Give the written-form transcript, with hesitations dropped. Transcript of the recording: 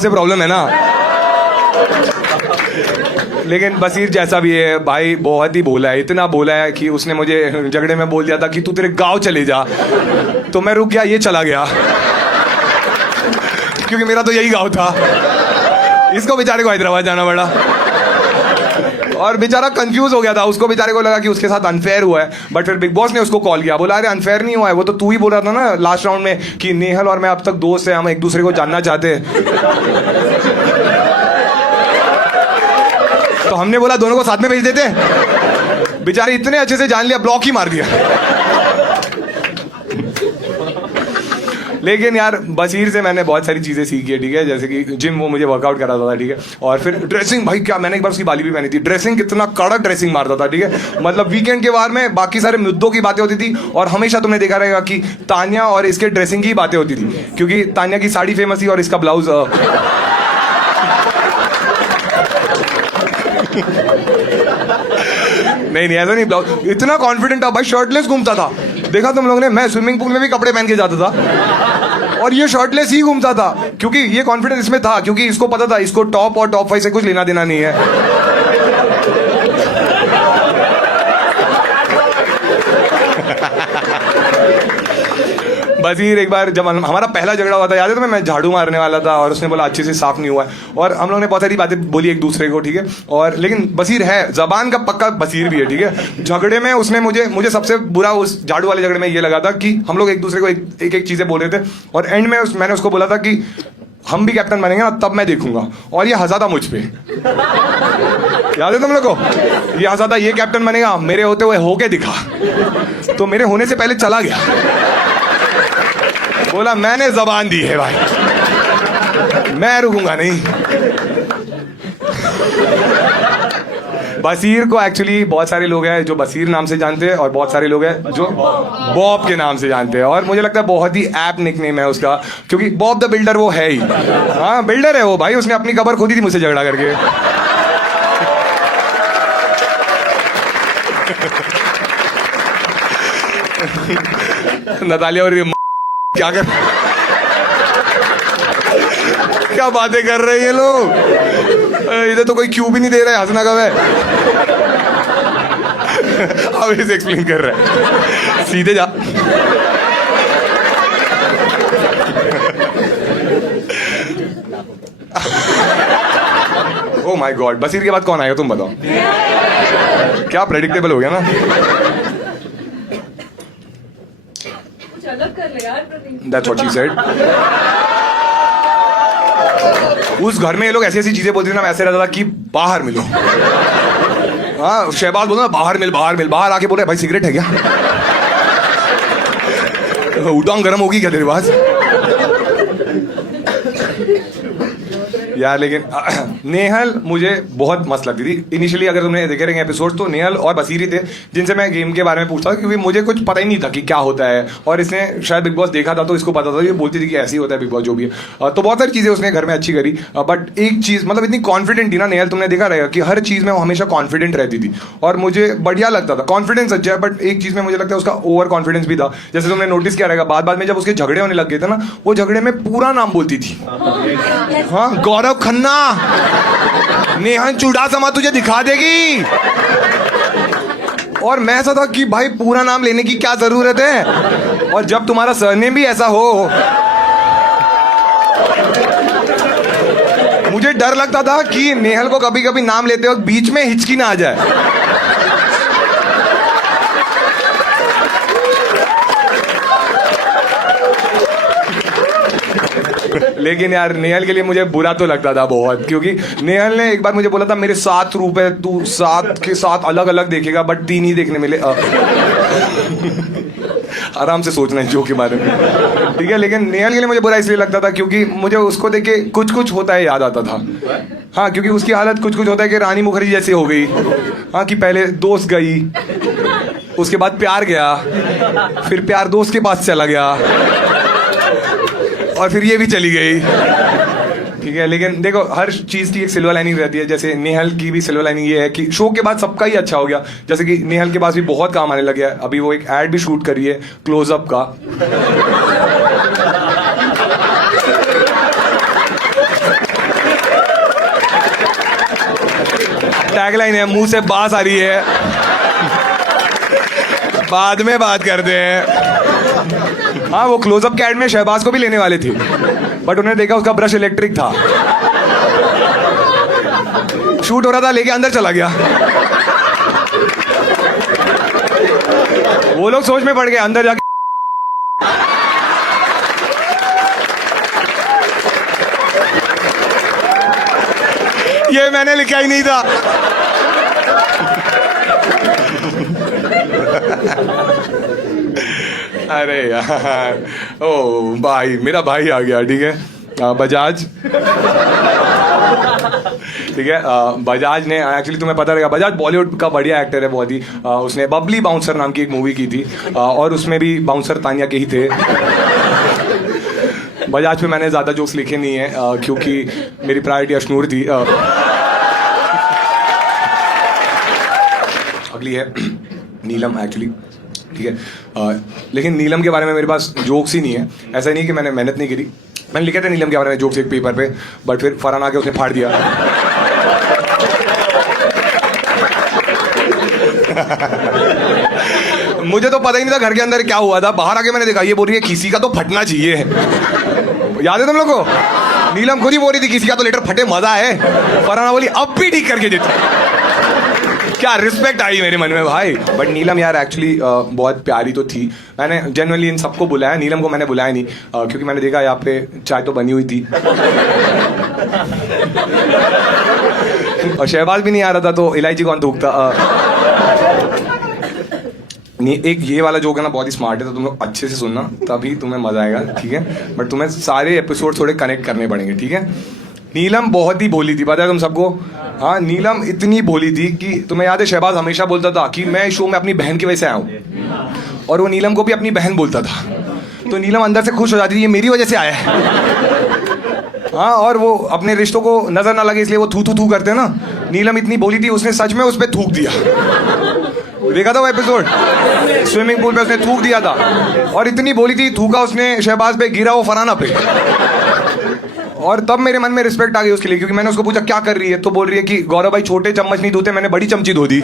से प्रॉब्लम है ना। लेकिन बसीर जैसा भी है भाई, बहुत ही भोला है, इतना भोला है कि उसने मुझे झगड़े में बोल दिया था कि तू तेरे गांव चले जा, तो मैं रुक गया, ये चला गया क्योंकि मेरा तो यही गांव था। इसको बेचारे को हैदराबाद जाना पड़ा और बेचारा कंफ्यूज हो गया था। उसको बेचारे को लगा कि उसके साथ अनफेयर हुआ है, बट फिर बिग बॉस ने उसको कॉल किया, बोला अरे अनफेयर नहीं हुआ है, वो तो तू ही बोल रहा था ना लास्ट राउंड में कि नेहल और मैं अब तक दोस्त हैं, हम एक दूसरे को जानना चाहते हैं। तो हमने बोला दोनों को साथ में भेज देते। बेचारे इतने अच्छे से जान लिया, ब्लॉक ही मार दिया। लेकिन यार बसीर से मैंने बहुत सारी चीज़ें सीखी है, ठीक है, जैसे कि जिम वो मुझे वर्कआउट कराता था, ठीक है, और फिर ड्रेसिंग, भाई क्या मैंने एक बार उसकी बाली भी पहनी थी, ड्रेसिंग कितना कड़क ड्रेसिंग मारता था, ठीक है, मतलब वीकेंड के बार में बाकी सारे मुद्दों की बातें होती थी और हमेशा तुमने देखा रहेगा कि तान्या और इसके ड्रेसिंग की बातें होती थी, क्योंकि तान्या की साड़ी फेमस थी और इसका ब्लाउज नहीं ऐसा नहीं, ब्लाउज इतना कॉन्फिडेंट था भाई, शर्टलेस घूमता था, देखा तुम लोगों ने, मैं स्विमिंग पूल में भी कपड़े पहन के जाता था और ये शर्टलेस ही घूमता था, क्योंकि ये कॉन्फिडेंस इसमें था, क्योंकि इसको पता था इसको टॉप और टॉप 5 से कुछ लेना देना नहीं है। बसीर एक बार जब हमारा पहला झगड़ा हुआ था, याद है तुम्हें, मैं झाड़ू मारने वाला था और उसने बोला अच्छे से साफ नहीं हुआ है, और हम लोगों ने बहुत सारी बातें बोली एक दूसरे को, ठीक है, और लेकिन बसीर है जबान का पक्का बसीर भी है, ठीक है। झगड़े में उसने मुझे सबसे बुरा उस झाड़ू वाले झगड़े में ये लगा था कि हम लोग एक दूसरे को एक एक चीजें बोल रहे थे और एंड में मैंने उसको बोला था कि हम भी कैप्टन बनेंगे ना तब मैं देखूंगा, और ये हंसा था मुझ पे, याद है तुम लोग को, ये हंसा था ये कैप्टन बनेगा, मेरे होते हुए होके दिखा, तो मेरे होने से पहले चला गया, बोला मैंने जबान दी है भाई, मैं रुकूंगा नहीं। बसीर को एक्चुअली बहुत सारे लोग हैं जो बसीर नाम से जानते हैं और बहुत सारे लोग हैं जो बॉब के नाम से जानते हैं, और मुझे लगता है बहुत ही ऐप निकनेम है उसका, क्योंकि बॉब द बिल्डर वो है ही, हाँ बिल्डर है वो भाई, उसने अपनी कबर खोदी थी मुझसे झगड़ा करके। नतालिया और क्या कर क्या बातें कर रहे हैं ये लोग, इधर तो कोई क्यों भी नहीं दे रहा है, हंसना कब है। अब इसे एक्सप्लेन कर रहा है, सीधे जा। ओह माय गॉड, बसीर के बाद कौन आएगा तुम बताओ, क्या प्रेडिक्टेबल हो गया ना। That's what she said. उस घर में ये लोग ऐसी ऐसी चीजें बोलते थे ना, ऐसे रहता था कि बाहर मिलो। हाँ शहबाज बोलता बाहर मिल, बाहर आके बोले भाई सिगरेट है क्या, उटांग गर्म होगी क्या तेरे पास यार। लेकिन नेहल मुझे बहुत मस्त लगती थी इनिशियली, अगर तुमने देखे रहेंगे एपिसोड तो नेहल और बसीरी थे जिनसे मैं गेम के बारे में पूछता था, क्योंकि मुझे कुछ पता ही नहीं था कि क्या होता है, और इसने शायद बिग बॉस देखा था तो इसको पता था, ये बोलती थी कि ऐसे ही होता है बिग बॉस जो भी है, तो बहुत सारी चीज़ें उसने घर में अच्छी करी, बट एक चीज़ मतलब इतनी कॉन्फिडेंट थी ना नेहल, तुमने देखा रहेगा कि हर चीज़ में वो हमेशा कॉन्फिडेंट रहती थी और मुझे बढ़िया लगता था, कॉन्फिडेंस अच्छा है, बट एक चीज़ में मुझे लगता है उसका ओवर कॉन्फिडेंस भी था। जैसे तुमने नोटिस किया रहेगा बाद में जब उसके झगड़े होने लग गए थे ना, वो झगड़े में पूरा नाम बोलती थी, हाँ गौरव खन्ना, नेहल चुड़ासमा तुझे दिखा देगी, और मैं ऐसा था कि भाई पूरा नाम लेने की क्या जरूरत है, और जब तुम्हारा सरनेम भी ऐसा हो, मुझे डर लगता था कि नेहल को कभी कभी नाम लेते वक्त बीच में हिचकी ना आ जाए। लेकिन यार नेहल के लिए मुझे बुरा तो लगता था बहुत, क्योंकि नेहल ने एक बार मुझे बोला था मेरे 7 रूप है, तू 7 के 7 अलग अलग देखेगा बट 3 ही देखने मिले। आराम से सोचना है जो के बारे में, ठीक है। लेकिन नेहल के लिए मुझे बुरा इसलिए लगता था क्योंकि मुझे उसको देख के कुछ कुछ होता है याद आता था, हाँ, क्योंकि उसकी हालत कुछ कुछ होता है कि रानी मुखर्जी जैसी हो गई, हाँ, कि पहले दोस्त गई, उसके बाद प्यार गया, फिर प्यार दोस्त के पास चला गया, और फिर ये भी चली गई, ठीक है। लेकिन देखो हर चीज़ की एक सिल्वर लाइनिंग रहती है, जैसे नेहल की भी सिल्वर लाइनिंग ये है कि शो के बाद सबका ही अच्छा हो गया, जैसे कि नेहल के पास भी बहुत काम आने लग गया है, अभी वो एक एड भी शूट करी है क्लोजअप का। टैगलाइन है, मुंह से बास आ रही है, बाद में बात करते हैं। हाँ, वो क्लोजअप कैट में शहबाज को भी लेने वाले थे, बट उन्होंने देखा उसका ब्रश इलेक्ट्रिक था, शूट हो रहा था, लेके अंदर चला गया। वो लोग सोच में पड़ गए, अंदर जाके ये मैंने लिखा ही नहीं था। अरे यार, ओ भाई, मेरा भाई आ गया, ठीक है, बजाज। ठीक है, बजाज ने एक्चुअली, तुम्हें पता रहेगा, बजाज बॉलीवुड का बढ़िया एक्टर है बहुत ही। उसने बबली बाउंसर नाम की एक मूवी की थी, और उसमें भी बाउंसर तानिया के ही थे। बजाज पे मैंने ज़्यादा जोक्स लिखे नहीं है, क्योंकि मेरी प्रायोरिटी अशनूर थी। अगली है नीलम एक्चुअली, ठीक है, लेकिन नीलम के बारे में मेरे पास जोक्स ही नहीं है। ऐसा नहीं कि मैंने मेहनत नहीं करी, मैंने लिखे थे नीलम के बारे में जोक्स एक पेपर पे, बट फिर फरहान आके उसने फाड़ दिया। मुझे तो पता ही नहीं था घर के अंदर क्या हुआ था, बाहर आके मैंने देखा ये बोल रही है किसी का तो फटना चाहिए। याद है तुम लोग को? नीलम खुद ही बोल रही थी किसी का तो लेटर फटे, मजा है। फरहान बोली अब भी ठीक करके देती। क्या रिस्पेक्ट आई मेरे मन में भाई। बट नीलम यार एक्चुअली बहुत प्यारी तो थी। मैंने जनरली इन सबको बुलाया, नीलम को मैंने बुलाया नहीं, क्योंकि मैंने देखा यहाँ पे चाय तो बनी हुई थी और शहबाज भी नहीं आ रहा था, तो इलायची कौन थूकता। एक ये वाला जोक है ना, बहुत ही स्मार्ट है, तो तुम लोग अच्छे से सुनना, तभी तुम्हें मजा आएगा, ठीक है। बट तुम्हें सारे एपिसोड थोड़े कनेक्ट करने पड़ेंगे, ठीक है। नीलम बहुत ही भोली थी, पता है तुम सबको? हाँ, नीलम इतनी भोली थी कि तुम्हें याद है शहबाज हमेशा बोलता था कि मैं शो में अपनी बहन की वजह से आया हूँ, और वो नीलम को भी अपनी बहन बोलता था, तो नीलम अंदर से खुश हो जाती थी ये मेरी वजह से आया है। हाँ, और वो अपने रिश्तों को नजर ना लगे इसलिए वो थू थू थू करते हैं ना। नीलम इतनी भोली थी, उसने सच में उस पर थूक दिया। देखा था वो एपिसोड, स्विमिंग पूल पे उसने थूक दिया था, और इतनी भोली थी, थूका उसने शहबाज पे, गिरा वो फरहाना पे। और तब मेरे मन में रिस्पेक्ट आ गई उसके लिए, क्योंकि मैंने उसको पूछा क्या कर रही है, तो बोल रही है कि गौरव भाई छोटे चम्मच नहीं धोते, मैंने बड़ी चमची धो दी।